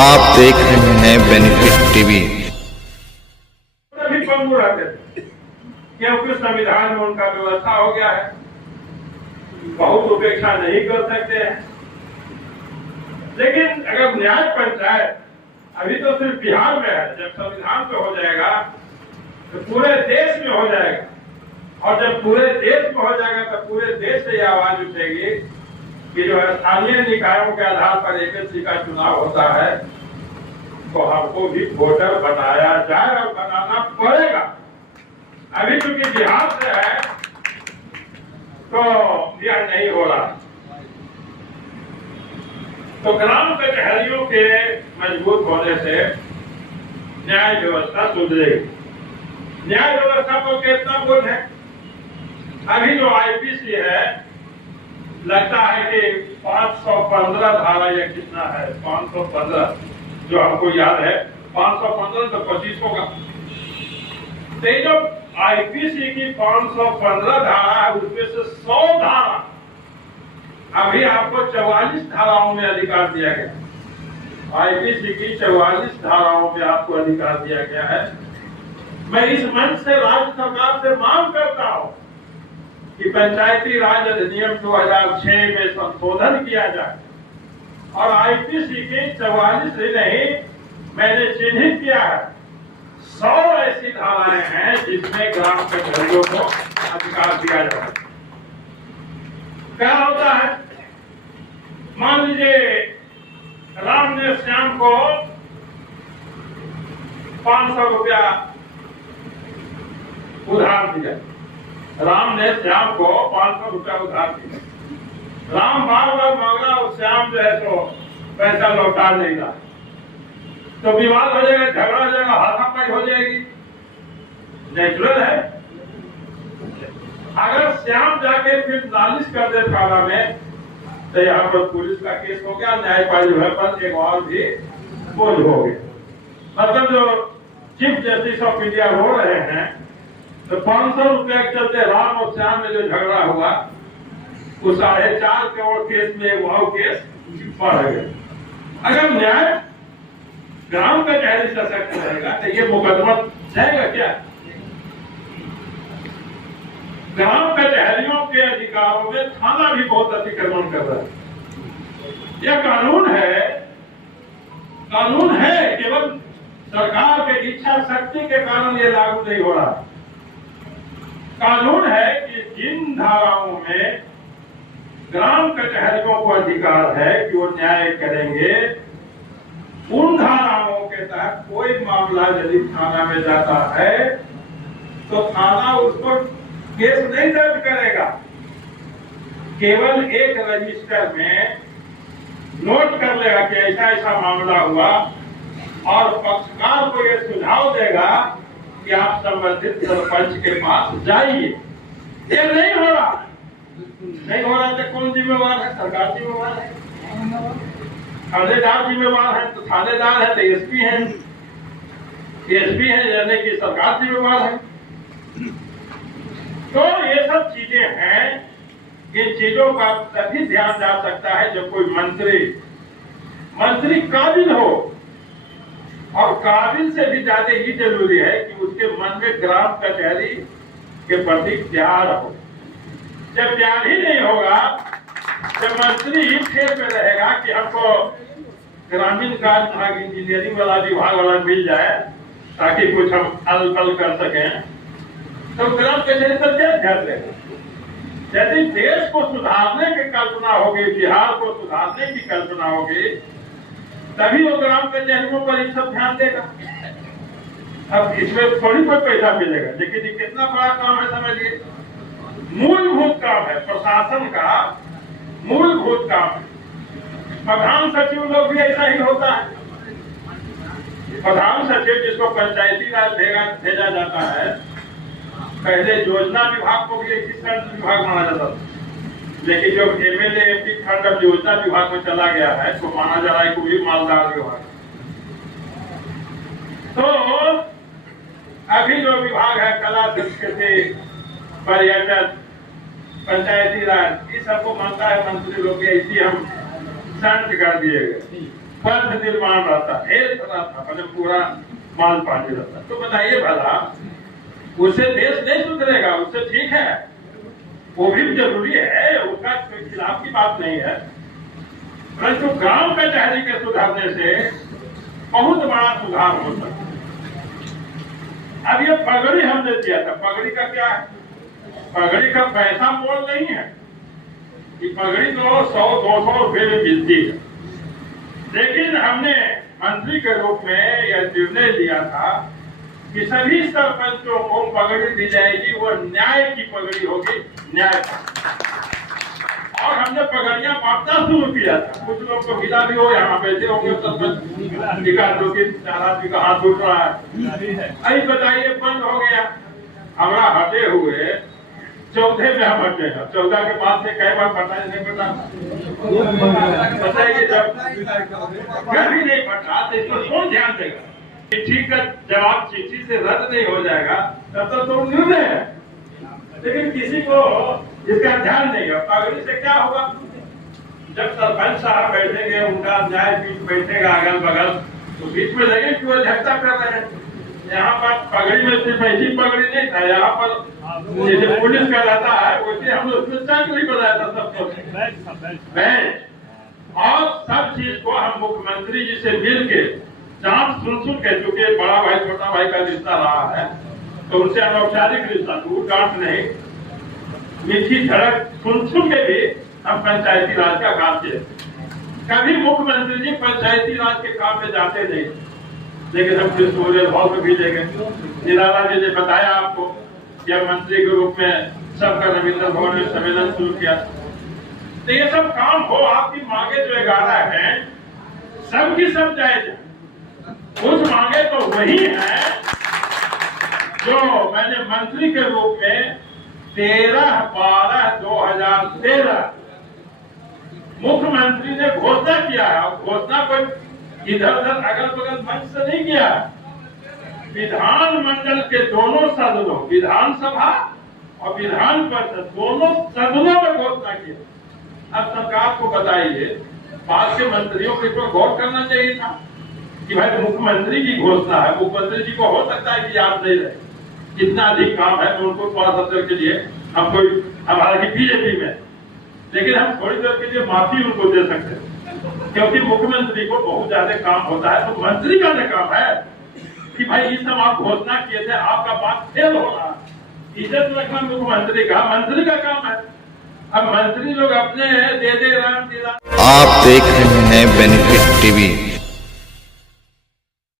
आप देख रहे हैं बेनिफिट टीवी। सभी पंगु रहते थे क्योंकि संविधान में उनका व्यवस्था हो गया है, बहुत उपेक्षा नहीं कर सकते हैं। लेकिन अगर न्याय पंचायत अभी तो सिर्फ बिहार में है, जब संविधान पे हो जाएगा तो पूरे देश में हो जाएगा, और जब पूरे देश में हो जाएगा तो पूरे देश से यह आवाज उठेगी कि जो स्थानीय निकायों के आधार पर एमएलसी का चुनाव होता है तो हमको भी वोटर बनाया जाए और बनाना पड़ेगा। अभी चूंकि बिहार से है तो यह नहीं हो रहा। तो ग्राम कचहरियों के मजबूत होने से न्याय व्यवस्था सुधरेगी। न्याय व्यवस्था को कितना बोझ है? अभी जो आईपीसी है लगता है कि 515 धारा या कितना है, 515 जो हमको याद है, 515 तो 25 होगा। तो जो आईपीसी की 515 धारा है उसमें से 100 धारा अभी आपको 44 धाराओं में अधिकार दिया गया। आईपीसी की 44 धाराओं में आपको अधिकार दिया गया है। मैं इस मंच से राज्य सरकार से मांग करता हूं कि पंचायती राज अधिनियम 2006 में संशोधन किया जाए और आईपीसी की 44 ही नहीं, मैंने चिन्हित किया है 100 ऐसी धाराएं हैं जिसमें ग्राम कचहरियों को अधिकार दिया जाए। क्या होता है? मान लीजिए राम ने श्याम को 500 रुपया उधार दिया। राम ने श्याम को 500 रुपया उधार दिया। राम बार बार मांगा और श्याम जो है तो पैसा लौटा नहीं रहा, तो विवाद हो जाएगा, झगड़ा हो जाएगा, हाथापाई हो जाएगी। नेचुरल है। अगर श्याम जाके फिर नालिश कर दे थाना में तो यहाँ पर पुलिस का केस हो गया, न्यायपालिका पर एक और भी बोझ हो गया। मतलब जो चीफ जस्टिस ऑफ इंडिया रो रहे हैं तो 500 रुपया के चलते राम और श्याम में जो झगड़ा हुआ वो 4.5 करोड़ केस में वो केस बढ़ गया। अगर न्याय ग्राम कचहरी सशक्त रहेगा तो ये मुकदमा जाएगा क्या? ग्राम कचहरियों के अधिकारों में थाना भी बहुत अतिक्रमण कर रहा है। यह कानून है, केवल सरकार के इच्छा शक्ति के कारण ये लागू नहीं हो रहा। कानून है कि जिन धाराओं में ग्राम कचहरियों को अधिकार है कि वो न्याय करेंगे, उन धाराओं के तहत कोई मामला यदि थाना में जाता है तो थाना उसको केस नहीं दर्ज करेगा, केवल एक रजिस्टर में नोट कर लेगा कि ऐसा ऐसा मामला हुआ और पक्षकार को यह सुझाव देगा कि आप संबंधित सरपंच के पास जाइए। ये नहीं हो रहा तो कौन जिम्मेवार है? सरकार जिम्मेवार है। थानेदार जिम्मेवार है तो थानेदार है तो एसपी है, यानी कि सरकार जिम्मेवार है। तो ये सब चीजें हैं, इन चीजों का तभी ध्यान जा सकता है जब कोई मंत्री काबिल हो, और काबिल से भी ज्यादा ही जरूरी है कि उसके मन में ग्राम कचहरी के प्रति प्यार हो। जब प्यार ही नहीं होगा, जब मंत्री ही खेल में रहेगा कि हमको ग्रामीण कार्य विभाग, इंजीनियरिंग वाला विभाग वाला मिल जाए ताकि कुछ हम अल पल कर सकें, तो ग्राम कचहरी पर क्या ध्यान देगा? यदि देश को सुधारने की कल्पना होगी, बिहार को सुधारने की कल्पना होगी, तभी वो ग्राम कचहरियों पर ये सब ध्यान देगा। अब इसमें थोड़ी कोई पैसा मिलेगा, लेकिन ये कितना बड़ा काम है समझिए। मूलभूत काम है, प्रशासन का मूलभूत काम है। प्रधान सचिव लोग भी ऐसा ही होता है। प्रधान सचिव जिसको पंचायती राज भेजा जाता है, पहले योजना विभाग को भी एक विभाग माना जाता था, लेकिन जो एमएलए एमपी फंड अब योजना विभाग में चला गया है तो माना जा रहा है कि भी मालदार विभाग। तो अभी जो विभाग है कला, संस्कृति, पर्यटन, पंचायती राज, ये सबको मानता है मंत्री लोग ऐसी हम शांत कर दिए गए। पथ निर्माण रहता, हेल्थ रहता, मतलब पूरा माल पानी रहता। तो बताइए भला, उससे देश नहीं सुधरेगा? उससे ठीक है, वो भी जरूरी है, उसका कोई खिलाफ की बात नहीं है, परंतु ग्राम कचहरी के सुधारने से बहुत बड़ा सुधार हो सकता है। अब ये पगड़ी हमने दिया था, पगड़ी का क्या है? पगड़ी का पैसा मोल नहीं है कि पगड़ी तो 100-200 रुपए में मिलती है, लेकिन हमने मंत्री के रूप में यह निर्णय लिया था कि सभी सरपंचों को पगड़ी दी जाएगी, वो न्याय की पगड़ी होगी, न्याय का। और हमने पगड़ियां बांटना शुरू किया था। कुछ लोग को मिला भी हो, यहाँ बैठे होंगे सरपंच, दो तीन 4 आदमी का हाथ उठ रहा है। अभी बताइए, बंद हो गया। हमारा हटे हुए 14 में हम हटे हैं, 14 के बाद से कई बार पता नहीं पता, बताइए जब कभी नहीं पता तो इसको कौन ध्यान देगा? चिट्ठी का जवाब चिट्ठी से रद्द नहीं हो जाएगा तब तक तो निर्णय है, लेकिन किसी को इसका ध्यान नहीं है। पगड़ी से क्या होगा? जब सरपंच साहब बैठेंगे, उनका न्याय पीठ बैठेगा अगल बगल, तो बीच में लगे कि वो झगड़ा कर रहे हैं। यहाँ पर पगड़ी में सिर्फ ऐसी पगड़ी नहीं था, यहाँ पर जैसे पुलिस का रहता है वैसे हम लोग चाकरी बनाया था सबको, बेंच। और सब चीज को हम मुख्यमंत्री जी से मिल के जांच सुन के, चूंकि बड़ा भाई छोटा भाई का रिश्ता रहा है, तो उनसे अनौपचारिक रिश्ता, दूर गांठ नहीं, मीठी झड़क सुन के भी हम पंचायती राज का काम किए। कभी मुख्यमंत्री जी पंचायती राज के काम में जाते नहीं, लेकिन हम फिर हॉल में भी ले गए। निराला जी ने बताया आपको कि हम मंत्री के रूप में सबका रविंद्र भवन में सम्मेलन शुरू किया। तो ये सब काम हो, आपकी मांगे जो 11 हैं, सबकी सब जायज है। कुछ मांगे तो वही है जो मैंने मंत्री के रूप में 13/12/2013 मुख्यमंत्री ने घोषणा किया है। और घोषणा कोई इधर उधर अगल बगल मंच से नहीं किया, विधानमंडल के दोनों सदनों, विधानसभा और विधान परिषद दोनों सदनों में घोषणा की। अब सरकार को बताइए, पास के मंत्रियों को इस पर गौर करना चाहिए था कि भाई मुख्यमंत्री की घोषणा है, मुख्यमंत्री जी को हो सकता है कि याद नहीं रहे, कितना अधिक काम है, तो उनको थोड़ा सा देर के लिए हम कोई, हमारा बीजेपी में, लेकिन हम थोड़ी देर के लिए माफी उनको दे सकते हैं, क्योंकि मुख्यमंत्री को बहुत ज्यादा काम होता है। तो मंत्री का जो काम है कि भाई ये सब आप घोषणा किए थे, आपका बात फेल हो रहा, इज्जत रखना मुख्यमंत्री का, मंत्री का काम है। अब मंत्री लोग अपने हैं, दे राम। आप देख रहे हैं बेनिफिट टीवी।